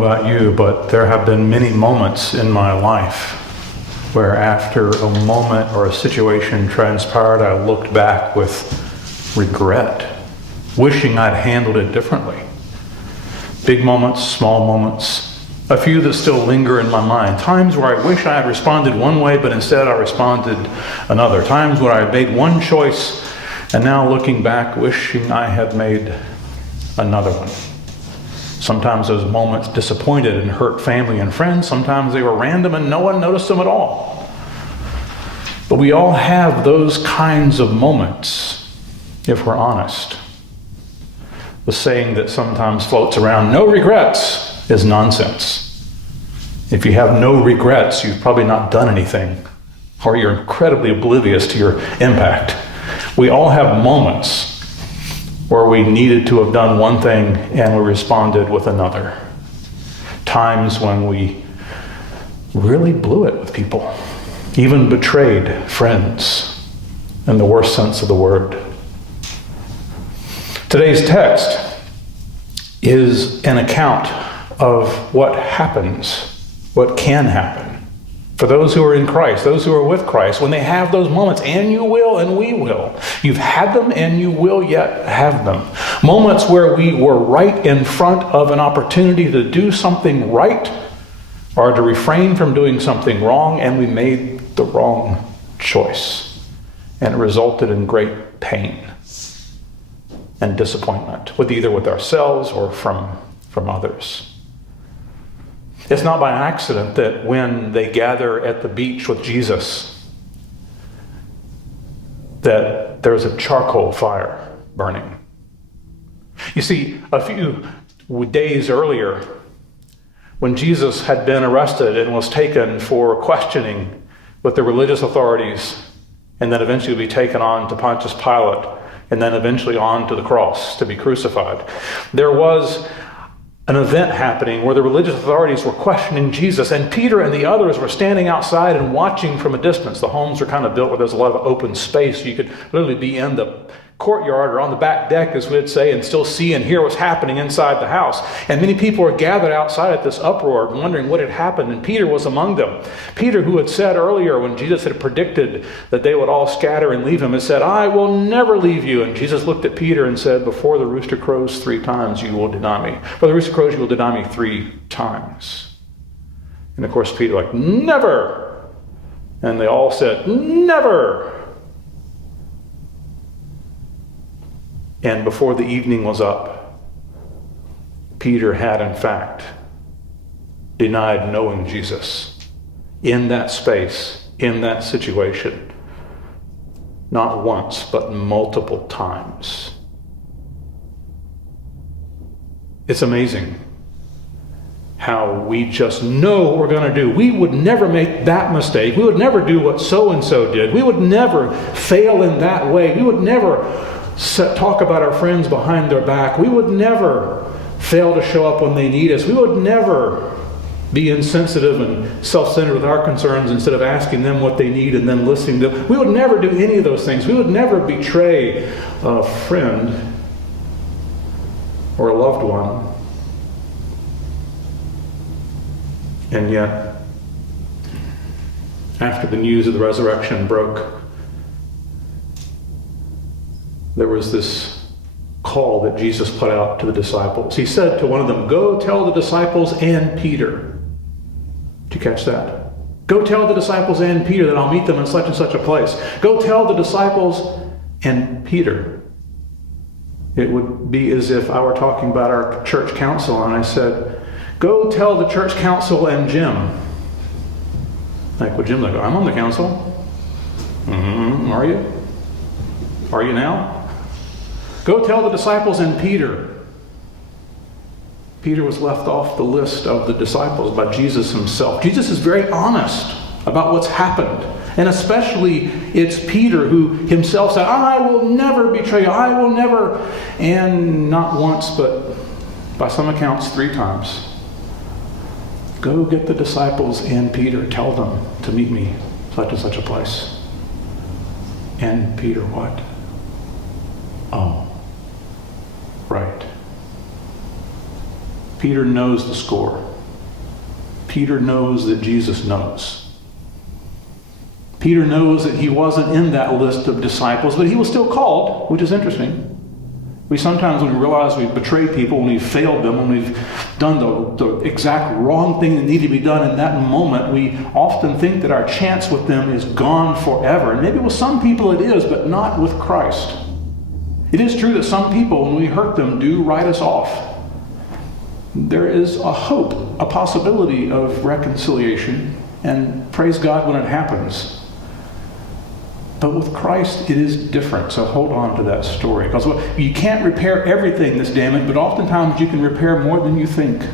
know about you, but there have been many moments in my life where after a moment or a situation transpired, I looked back with regret, wishing I'd handled it differently. Big moments, small moments, a few that still linger in my mind. Times where I wish I had responded one way, but instead I responded another. Times where I made one choice, and now looking back, wishing I had made another one. Sometimes those moments disappointed and hurt family and friends. Sometimes they were random and no one noticed them at all. But we all have those kinds of moments, if we're honest. The saying that sometimes floats around, "no regrets," is nonsense. If you have no regrets, you've probably not done anything, or you're incredibly oblivious to your impact. We all have moments where we needed to have done one thing and we responded with another. Times when we really blew it with people, even betrayed friends in the worst sense of the word. Today's text is an account of what happens, what can happen for those who are in Christ, those who are with Christ, when they have those moments, and you will and we will. You've had them and you will yet have them. Moments where we were right in front of an opportunity to do something right or to refrain from doing something wrong, and we made the wrong choice. And it resulted in great pain and disappointment, either with ourselves or from others. It's not by accident that when they gather at the beach with Jesus, that there's a charcoal fire burning. You see, a few days earlier, when Jesus had been arrested and was taken for questioning with the religious authorities, and then eventually be taken on to Pontius Pilate, and then eventually on to the cross to be crucified, there was an event happening where the religious authorities were questioning Jesus, and Peter and the others were standing outside and watching from a distance. The homes were kind of built where there's a lot of open space, so you could literally be in the courtyard or on the back deck, as we'd say, and still see and hear what's happening inside the house. And many people were gathered outside at this uproar, wondering what had happened, and Peter was among them. Peter, who had said earlier when Jesus had predicted that they would all scatter and leave him, had said, "I will never leave you." And Jesus looked at Peter and said, "Before the rooster crows 3 times, you will deny me. Before the rooster crows, you will deny me 3 times. And of course, Peter like, "Never!" And they all said, "Never!" And before the evening was up, Peter had in fact denied knowing Jesus in that space, in that situation, not once, but multiple times. It's amazing how we just know what we're going to do. We would never make that mistake. We would never do what so-and-so did. We would never fail in that way. We would never talk about our friends behind their back. We would never fail to show up when they need us. We would never be insensitive and self-centered with our concerns instead of asking them what they need and then listening to them. We would never do any of those things. We would never betray a friend or a loved one. And yet, after the news of the resurrection broke, there was this call that Jesus put out to the disciples. He said to one of them, "Go tell the disciples and Peter." Did you catch that? "Go tell the disciples and Peter that I'll meet them in such and such a place." Go tell the disciples and Peter. It would be as if I were talking about our church council and I said, "Go tell the church council and Jim." Like, would Jim go, "I'm on the council." "Mm-hmm, are you? Are you now?" "Go tell the disciples and Peter." Peter was left off the list of the disciples by Jesus himself. Jesus is very honest about what's happened. And especially it's Peter who himself said, "I will never betray you. I will never." And not once, but by some accounts 3 times. "Go get the disciples and Peter. Tell them to meet me such and such a place." And Peter what? Oh, right. Peter knows the score. Peter knows that Jesus knows. Peter knows that he wasn't in that list of disciples, but he was still called, which is interesting. We sometimes, when we realize we've betrayed people, when we've failed them, when we've done the exact wrong thing that needed to be done in that moment, we often think that our chance with them is gone forever. And maybe with some people it is, but not with Christ. It is true that some people, when we hurt them, do write us off. There is a hope, a possibility of reconciliation, and praise God when it happens. But with Christ, it is different. So hold on to that story. Because you can't repair everything that's damaged, but oftentimes you can repair more than you think.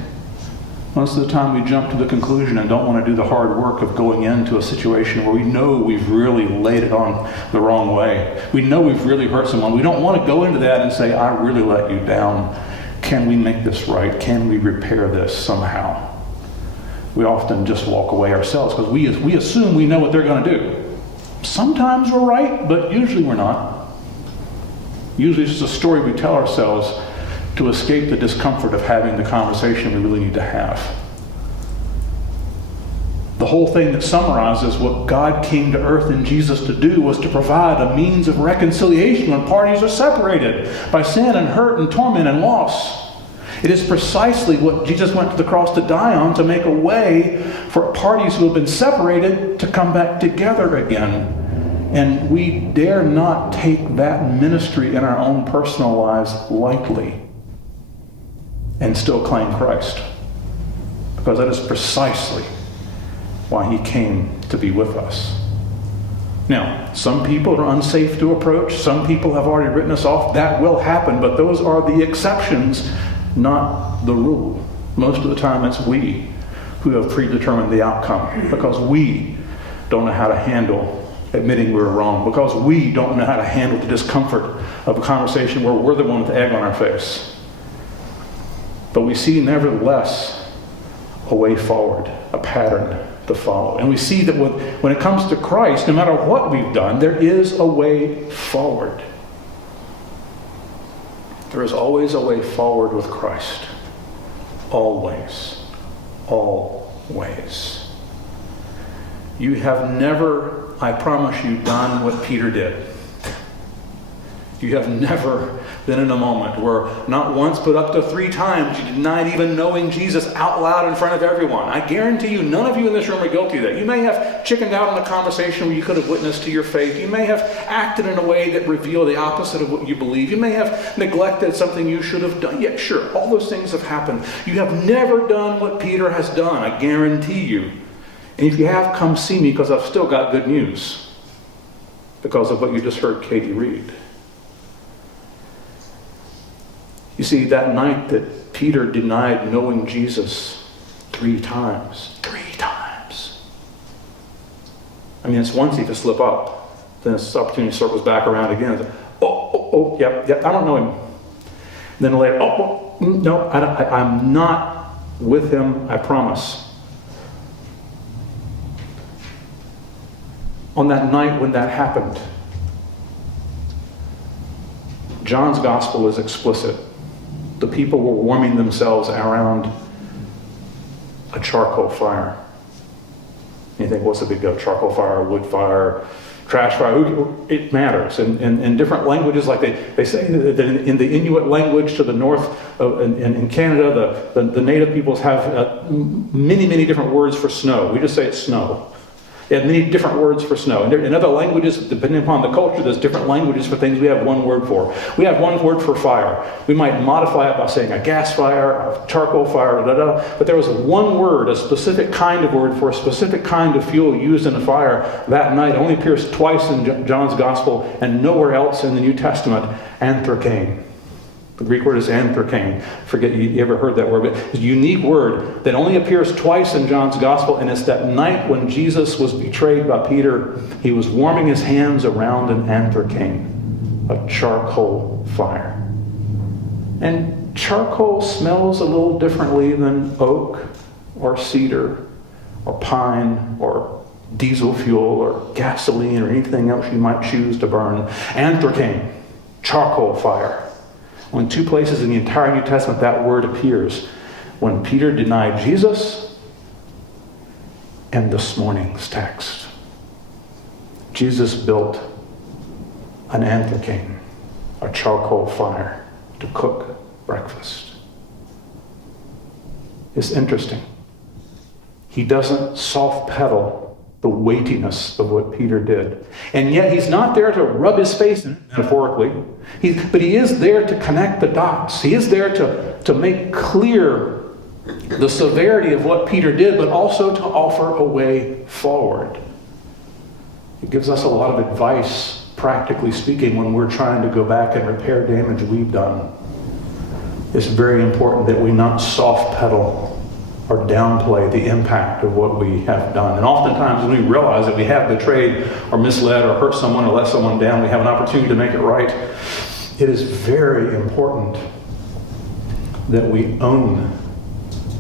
Most of the time we jump to the conclusion and don't want to do the hard work of going into a situation where we know we've really laid it on the wrong way. We know we've really hurt someone. We don't want to go into that and say, I really let you down. Can we make this right? Can we repair this somehow? We often just walk away ourselves because we assume we know what they're going to do. Sometimes we're right, but usually we're not. Usually it's just a story we tell ourselves to escape the discomfort of having the conversation we really need to have. The whole thing that summarizes what God came to earth in Jesus to do was to provide a means of reconciliation when parties are separated by sin and hurt and torment and loss. It is precisely what Jesus went to the cross to die on, to make a way for parties who have been separated to come back together again. And we dare not take that ministry in our own personal lives lightly and still claim Christ. Because that is precisely why he came to be with us. Now, some people are unsafe to approach. Some people have already written us off. That will happen, but those are the exceptions, not the rule. Most of the time it's we who have predetermined the outcome because we don't know how to handle admitting we're wrong, because we don't know how to handle the discomfort of a conversation where we're the one with egg on our face. But we see nevertheless a way forward, a pattern to follow. And we see that when it comes to Christ, no matter what we've done, there is a way forward. There is always a way forward with Christ. Always. Always. You have never, I promise you, done what Peter did. You have never been in a moment where not once but up to 3 times you denied even knowing Jesus out loud in front of everyone. I guarantee you none of you in this room are guilty of that. You may have chickened out in a conversation where you could have witnessed to your faith. You may have acted in a way that revealed the opposite of what you believe. You may have neglected something you should have done. Yeah, sure, all those things have happened. You have never done what Peter has done, I guarantee you. And if you have, come see me, because I've still got good news because of what you just heard Katie read. You see, that night that Peter denied knowing Jesus 3 times. 3 times. I mean, it's one thing to slip up. Then this opportunity circles back around again. Yep, I don't know him. And then later, no, I'm not with him, I promise. On that night when that happened, John's gospel is explicit. The people were warming themselves around a charcoal fire. You think, what's the big deal? Charcoal fire, wood fire, trash fire? It matters. And in different languages, like they say that in the Inuit language to the north in Canada, the native peoples have many, many different words for snow. We just say it's snow. They have many different words for snow. And in other languages, depending upon the culture, there's different languages for things we have one word for. We have one word for fire. We might modify it by saying a gas fire, a charcoal fire, but there was one word, a specific kind of word for a specific kind of fuel used in a fire that night. Only appears twice in John's Gospel and nowhere else in the New Testament. Anthrokane. The Greek word is anthrokane. Forget you ever heard that word, but it's a unique word that only appears twice in John's Gospel, and it's that night when Jesus was betrayed by Peter. He was warming his hands around an anthrokane, a charcoal fire. And charcoal smells a little differently than oak or cedar or pine or diesel fuel or gasoline or anything else you might choose to burn. Anthrokane, charcoal fire. When 2 places in the entire New Testament that word appears. When Peter denied Jesus and this morning's text. Jesus built an anthrocain, a charcoal fire, to cook breakfast. It's interesting. He doesn't soft pedal the weightiness of what Peter did. And yet he's not there to rub his face in it, metaphorically. But he is there to connect the dots. He is there to make clear the severity of what Peter did, but also to offer a way forward. It gives us a lot of advice, practically speaking, when we're trying to go back and repair damage we've done. It's very important that we not soft pedal or downplay the impact of what we have done. And oftentimes when we realize that we have betrayed or misled or hurt someone or let someone down, we have an opportunity to make it right. It is very important that we own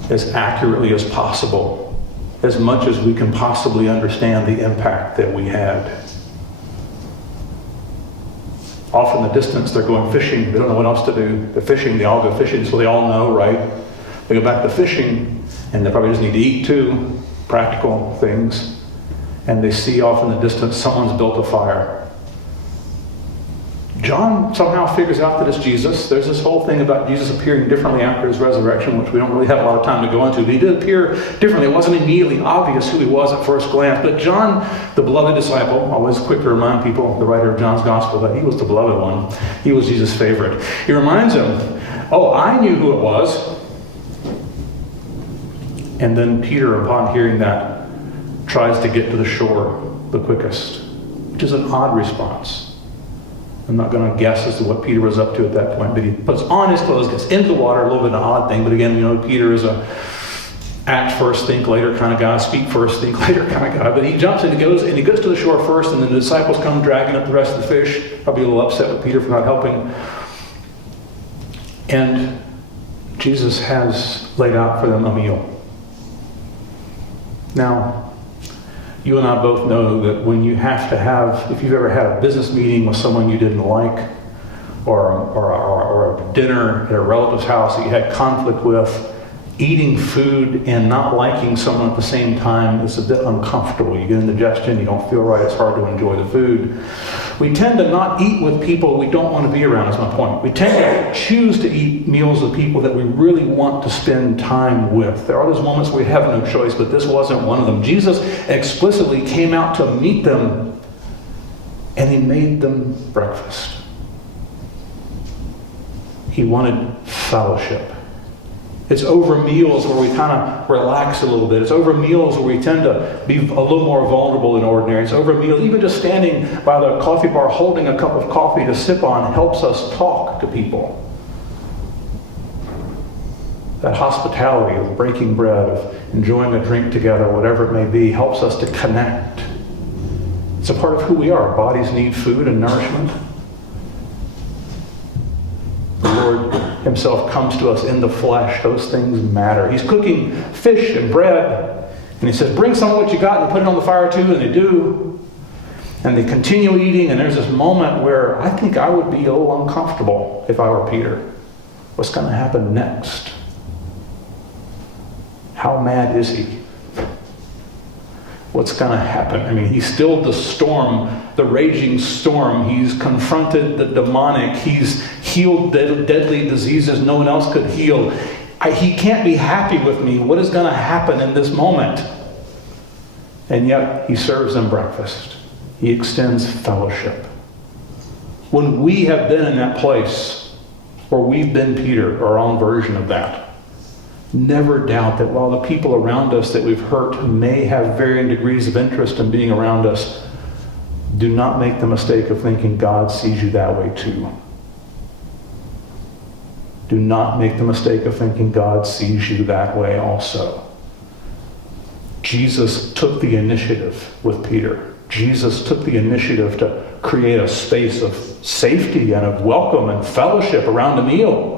as accurately as possible, as much as we can possibly understand the impact that we had. Off in the distance, they're going fishing. They don't know what else to do. They're fishing. They all go fishing, so they all know, right? They go back to fishing, and they probably just need to eat too, practical things. And they see off in the distance someone's built a fire. John somehow figures out that it's Jesus. There's this whole thing about Jesus appearing differently after his resurrection, which we don't really have a lot of time to go into. But he did appear differently. It wasn't immediately obvious who he was at first glance. But John, the beloved disciple, always quick to remind people, the writer of John's gospel, that he was the beloved one. He was Jesus' favorite. He reminds him, oh, I knew who it was. And then Peter, upon hearing that, tries to get to the shore the quickest, which is an odd response. I'm not going to guess as to what Peter was up to at that point, but he puts on his clothes, gets into the water, a little bit of an odd thing. But again, Peter is a act first, think later kind of guy, speak first, think later kind of guy. But he jumps and he goes to the shore first, and then the disciples come dragging up the rest of the fish. Probably a little upset with Peter for not helping. And Jesus has laid out for them a meal. Now, you and I both know that when you have to have, if you've ever had a business meeting with someone you didn't like, or a dinner at a relative's house that you had conflict with, eating food and not liking someone at the same time is a bit uncomfortable. You get indigestion, you don't feel right, it's hard to enjoy the food. We tend to not eat with people we don't want to be around, is my point. We tend to choose to eat meals with people that we really want to spend time with. There are those moments where we have no choice, but this wasn't one of them. Jesus explicitly came out to meet them, and he made them breakfast. He wanted fellowship. It's over meals where we kind of relax a little bit. It's over meals where we tend to be a little more vulnerable than ordinary. It's over meals. Even just standing by the coffee bar holding a cup of coffee to sip on helps us talk to people. That hospitality of breaking bread, of enjoying a drink together, whatever it may be, helps us to connect. It's a part of who we are. Bodies need food and nourishment. The Lord himself comes to us in the flesh. Those things matter. He's cooking fish and bread, and he says, bring some of what you got and put it on the fire too, and they do. And they continue eating, and there's this moment where I think I would be a little uncomfortable if I were Peter. What's going to happen next? How mad is he? What's going to happen? I mean, he's stilled the storm, the raging storm. He's confronted the demonic. He's healed deadly diseases no one else could heal. He can't be happy with me. What is going to happen in this moment? And yet, he serves them breakfast. He extends fellowship. When we have been in that place, or we've been Peter, our own version of that, never doubt that while the people around us that we've hurt may have varying degrees of interest in being around us, do not make the mistake of thinking God sees you that way too. Do not make the mistake of thinking God sees you that way also. Jesus took the initiative with Peter. Jesus took the initiative to create a space of safety and of welcome and fellowship around a meal.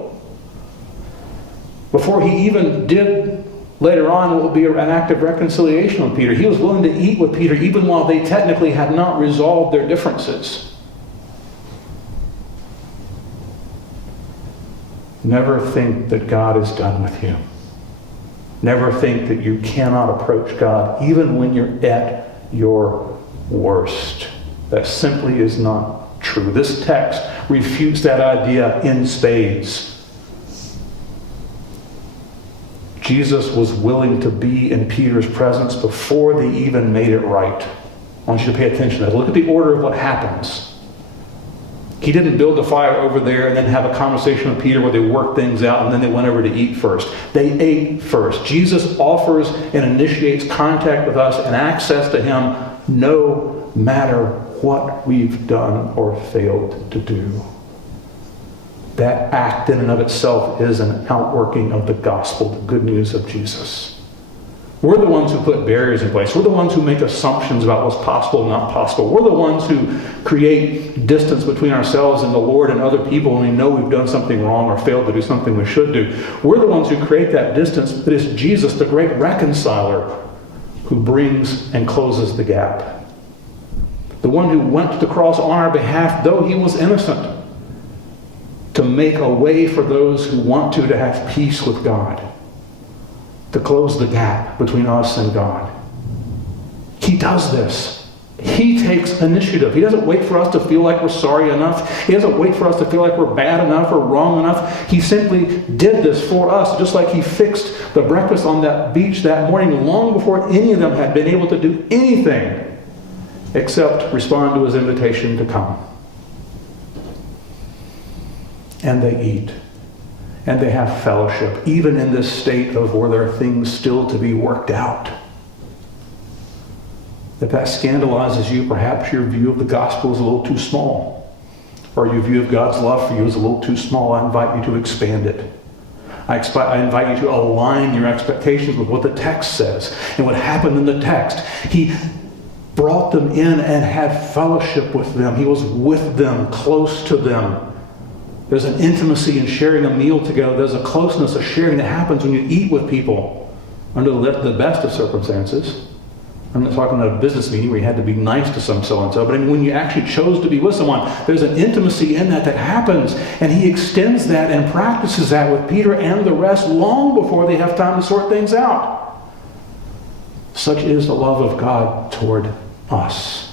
Before he even did later on what will be an act of reconciliation with Peter, he was willing to eat with Peter even while they technically had not resolved their differences. Never think that God is done with you. Never think that you cannot approach God even when you're at your worst. That simply is not true. This text refutes that idea in spades. Jesus was willing to be in Peter's presence before they even made it right. I want you to pay attention to that. Look at the order of what happens. He didn't build a fire over there and then have a conversation with Peter where they worked things out and then they went over to eat first. They ate first. Jesus offers and initiates contact with us and access to him no matter what we've done or failed to do. That act in and of itself is an outworking of the gospel, the good news of Jesus. We're the ones who put barriers in place. We're the ones who make assumptions about what's possible and not possible. We're the ones who create distance between ourselves and the Lord and other people when we know we've done something wrong or failed to do something we should do. We're the ones who create that distance, but it's Jesus, the great reconciler, who brings and closes the gap. The one who went to the cross on our behalf, though he was innocent, to make a way for those who want to have peace with God, to close the gap between us and God. He does this. He takes initiative. He doesn't wait for us to feel like we're sorry enough. He doesn't wait for us to feel like we're bad enough or wrong enough. He simply did this for us, just like he fixed the breakfast on that beach that morning long before any of them had been able to do anything except respond to his invitation to come. And they eat. And they have fellowship, even in this state of where there are things still to be worked out. If that scandalizes you, perhaps your view of the gospel is a little too small. Or your view of God's love for you is a little too small. I invite you to expand it. I invite you to align your expectations with what the text says and what happened in the text. He brought them in and had fellowship with them. He was with them, close to them. There's an intimacy in sharing a meal together. There's a closeness of sharing that happens when you eat with people under the best of circumstances. I'm not talking about a business meeting where you had to be nice to some so-and-so, but I mean when you actually chose to be with someone, there's an intimacy in that happens. And he extends that and practices that with Peter and the rest long before they have time to sort things out. Such is the love of God toward us.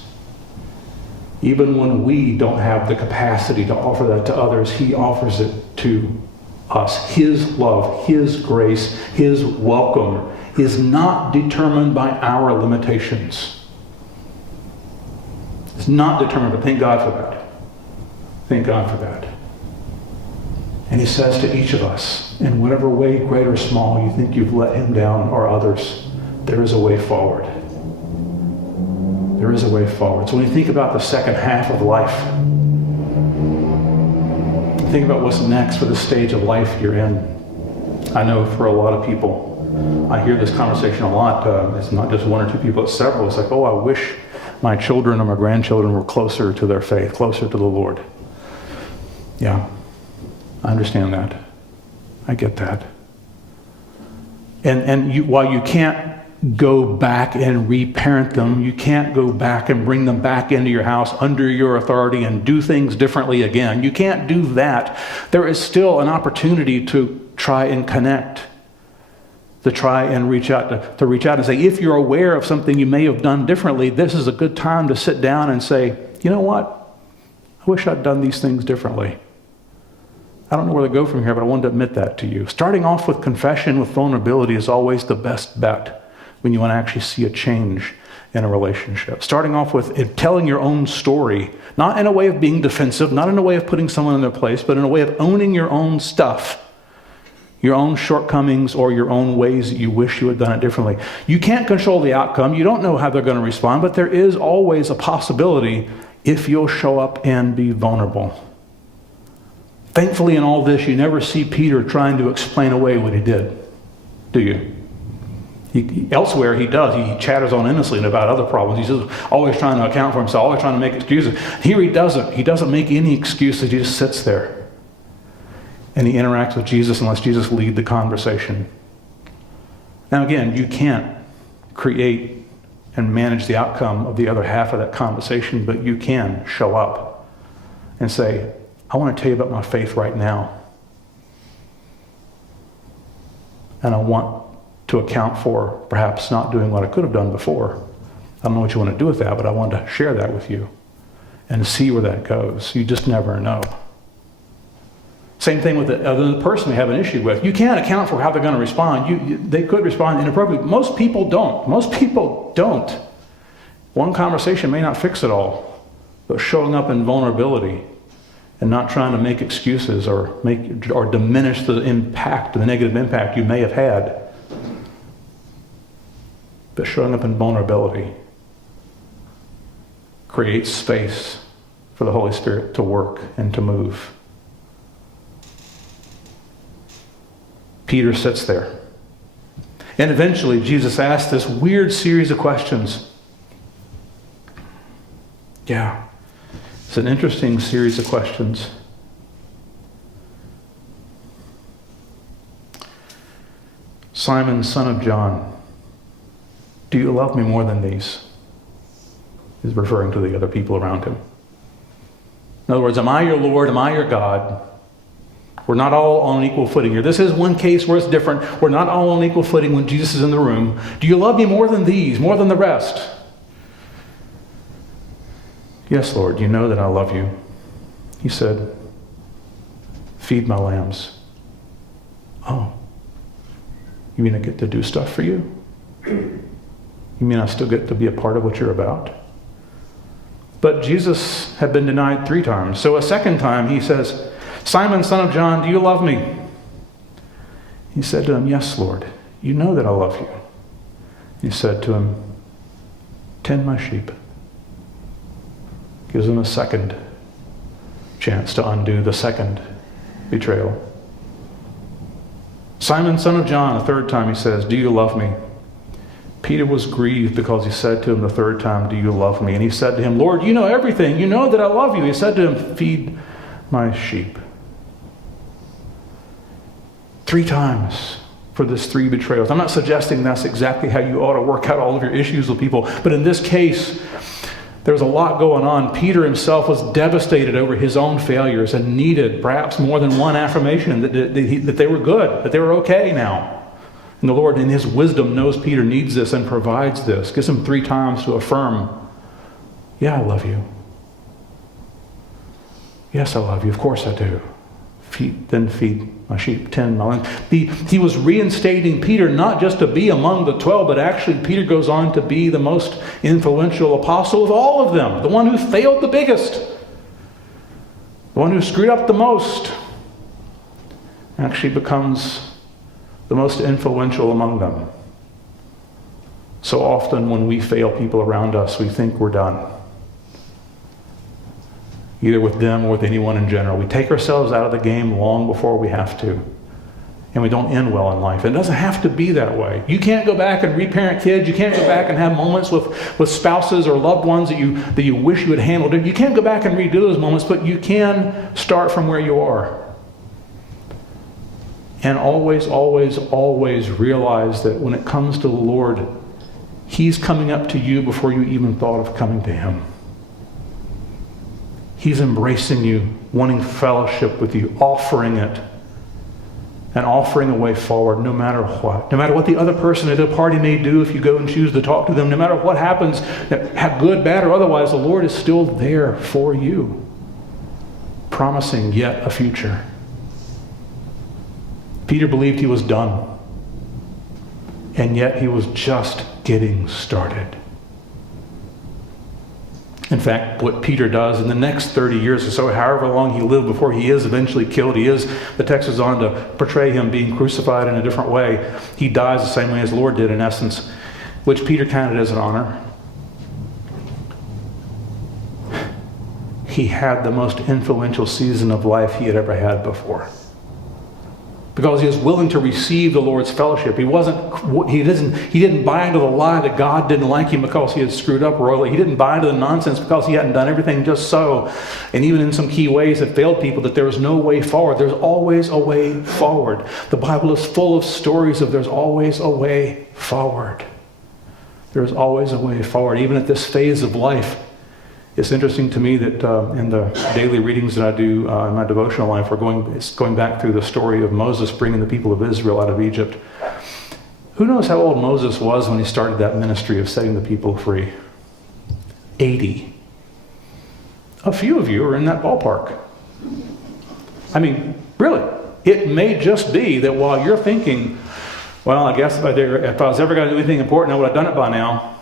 Even when we don't have the capacity to offer that to others, he offers it to us. His love, his grace, his welcome is not determined by our limitations. It's not determined, but thank God for that. Thank God for that. And he says to each of us, in whatever way, great or small, you think you've let him down or others, there is a way forward. There is a way forward. So when you think about the second half of life, think about what's next for the stage of life you're in. I know for a lot of people, I hear this conversation a lot. It's not just one or two people, it's several. It's like, oh, I wish my children or my grandchildren were closer to their faith, closer to the Lord. Yeah, I understand that. I get that. And while you can't go back and reparent them, you can't go back and bring them back into your house under your authority and do things differently again. You can't do that. There is still an opportunity to try and connect, to try and reach out, to reach out and say, if you're aware of something you may have done differently, this is a good time to sit down and say, you know what? I wish I'd done these things differently. I don't know where to go from here, but I wanted to admit that to you. Starting off with confession, with vulnerability is always the best bet when you want to actually see a change in a relationship. Starting off with telling your own story, not in a way of being defensive, not in a way of putting someone in their place, but in a way of owning your own stuff, your own shortcomings or your own ways that you wish you had done it differently. You can't control the outcome. You don't know how they're going to respond, but there is always a possibility if you'll show up and be vulnerable. Thankfully, in all this, you never see Peter trying to explain away what he did, do you? Elsewhere, he does. He chatters on endlessly about other problems. He's just always trying to account for himself, always trying to make excuses. Here he doesn't. He doesn't make any excuses. He just sits there. And he interacts with Jesus and lets Jesus lead the conversation. Now again, you can't create and manage the outcome of the other half of that conversation, but you can show up and say, I want to tell you about my faith right now. And I want to account for perhaps not doing what I could have done before. I don't know what you want to do with that, but I wanted to share that with you and see where that goes. You just never know. Same thing with the other person we have an issue with. You can't account for how they're going to respond. They could respond inappropriately. Most people don't. Most people don't. One conversation may not fix it all, but showing up in vulnerability and not trying to make excuses or diminish the impact, the negative impact you may have had, but showing up in vulnerability creates space for the Holy Spirit to work and to move. Peter sits there. And eventually Jesus asks this weird series of questions. Yeah, it's an interesting series of questions. Simon, son of John, do you love me more than these? He's referring to the other people around him. In other words, am I your Lord? Am I your God? We're not all on equal footing here. This is one case where it's different. We're not all on equal footing when Jesus is in the room. Do you love me more than these, more than the rest? Yes, Lord, you know that I love you. He said, feed my lambs. Oh, you mean I get to do stuff for you? You mean I still get to be a part of what you're about? But Jesus had been denied 3 times. So a second time he says, Simon, son of John, do you love me? He said to him, yes, Lord, you know that I love you. He said to him, tend my sheep. Gives him a second chance to undo the second betrayal. Simon, son of John, a third time he says, do you love me? Peter was grieved because he said to him the third time, do you love me? And he said to him, Lord, you know everything. You know that I love you. He said to him, feed my sheep. 3 times for this 3 betrayals. I'm not suggesting that's exactly how you ought to work out all of your issues with people, but in this case, there's a lot going on. Peter himself was devastated over his own failures and needed perhaps more than one affirmation that they were good, that they were okay now. And the Lord, in his wisdom, knows Peter needs this and provides this. Gives him 3 times to affirm, yeah, I love you. Yes, I love you. Of course I do. Then feed my sheep, tend my lambs. He was reinstating Peter not just to be among the 12, but actually Peter goes on to be the most influential apostle of all of them. The one who failed the biggest. The one who screwed up the most. Actually becomes the most influential among them. So often when we fail people around us, we think we're done. Either with them or with anyone in general. We take ourselves out of the game long before we have to. And we don't end well in life. It doesn't have to be that way. You can't go back and reparent kids. You can't go back and have moments with spouses or loved ones that you wish you had handled. You can't go back and redo those moments, but you can start from where you are. And always, always, always realize that when it comes to the Lord, He's coming up to you before you even thought of coming to Him. He's embracing you, wanting fellowship with you, offering it, and offering a way forward no matter what. No matter what the other person at the party may do if you go and choose to talk to them, no matter what happens, good, bad, or otherwise, the Lord is still there for you, promising yet a future. Peter believed he was done, and yet he was just getting started. In fact, what Peter does in the next 30 years or so, however long he lived before he is eventually killed, the text is on to portray him being crucified in a different way. He dies the same way as the Lord did, in essence, which Peter counted as an honor. He had the most influential season of life he had ever had before. Because he was willing to receive the Lord's fellowship. He didn't buy into the lie that God didn't like him because he had screwed up royally. He didn't buy into the nonsense because he hadn't done everything just so. And even in some key ways that failed people, that there was no way forward. There's always a way forward. The Bible is full of stories of there's always a way forward. There's always a way forward. Even at this phase of life, it's interesting to me that in the daily readings that I do in my devotional life, it's going back through the story of Moses bringing the people of Israel out of Egypt. Who knows how old Moses was when he started that ministry of setting the people free? 80. A few of you are in that ballpark. I mean, really, it may just be that while you're thinking, well, I guess if I was ever going to do anything important, I would have done it by now.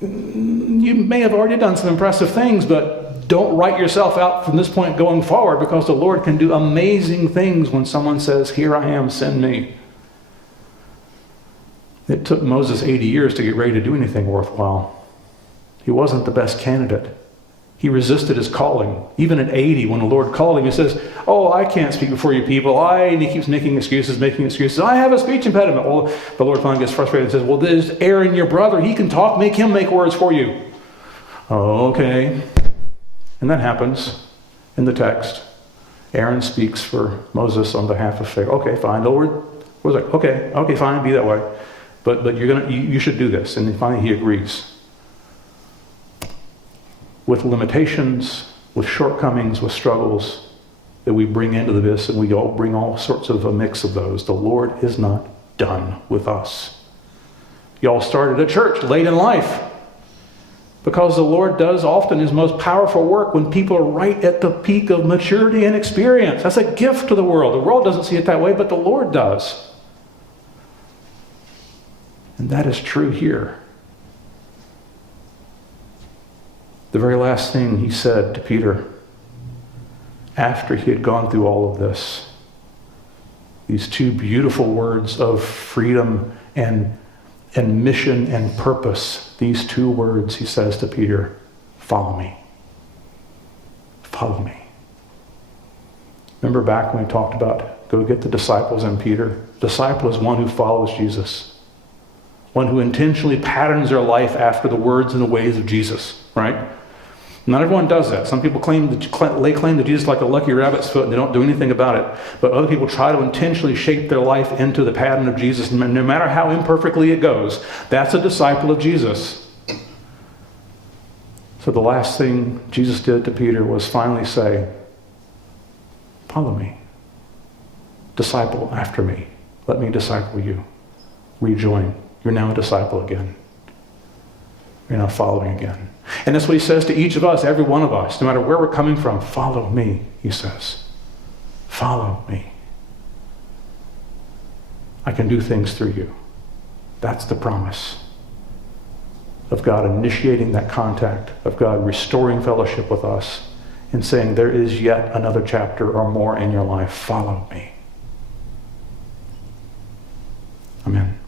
You may have already done some impressive things, but don't write yourself out from this point going forward, because the Lord can do amazing things when someone says, here I am, send me. It took Moses 80 years to get ready to do anything worthwhile. He wasn't the best candidate. He resisted his calling. Even at 80, when the Lord called him, he says, oh, I can't speak before you people. And he keeps making excuses. I have a speech impediment. Well, the Lord finally gets frustrated and says, well, there's Aaron, your brother. He can talk. Make him make words for you. Oh, okay. And that happens in the text. Aaron speaks for Moses on behalf of Pharaoh. Okay, fine. The Lord was like, okay, fine, be that way. But you should do this. And then finally he agrees. With limitations, with shortcomings, with struggles that we bring into this, and we all bring all sorts of a mix of those, the Lord is not done with us. Y'all started a church late in life, because the Lord does often his most powerful work when people are right at the peak of maturity and experience. That's a gift to the world. The world doesn't see it that way, but the Lord does. And that is true here. The very last thing he said to Peter, after he had gone through all of this, these two beautiful words of freedom and mission and purpose, these two words he says to Peter, follow me. Follow me. Remember back when we talked about go get the disciples and Peter? Disciple is one who follows Jesus. One who intentionally patterns their life after the words and the ways of Jesus, right? Not everyone does that. Some people lay claim to Jesus like a lucky rabbit's foot and they don't do anything about it. But other people try to intentionally shape their life into the pattern of Jesus. And no matter how imperfectly it goes, that's a disciple of Jesus. So the last thing Jesus did to Peter was finally say, follow me. Disciple after me. Let me disciple you. Rejoin. You're now a disciple again. You're now following again. And that's what he says to each of us, every one of us, no matter where we're coming from. Follow me, he says. Follow me. I can do things through you. That's the promise of God initiating that contact, of God restoring fellowship with us and saying, there is yet another chapter or more in your life. Follow me. Amen.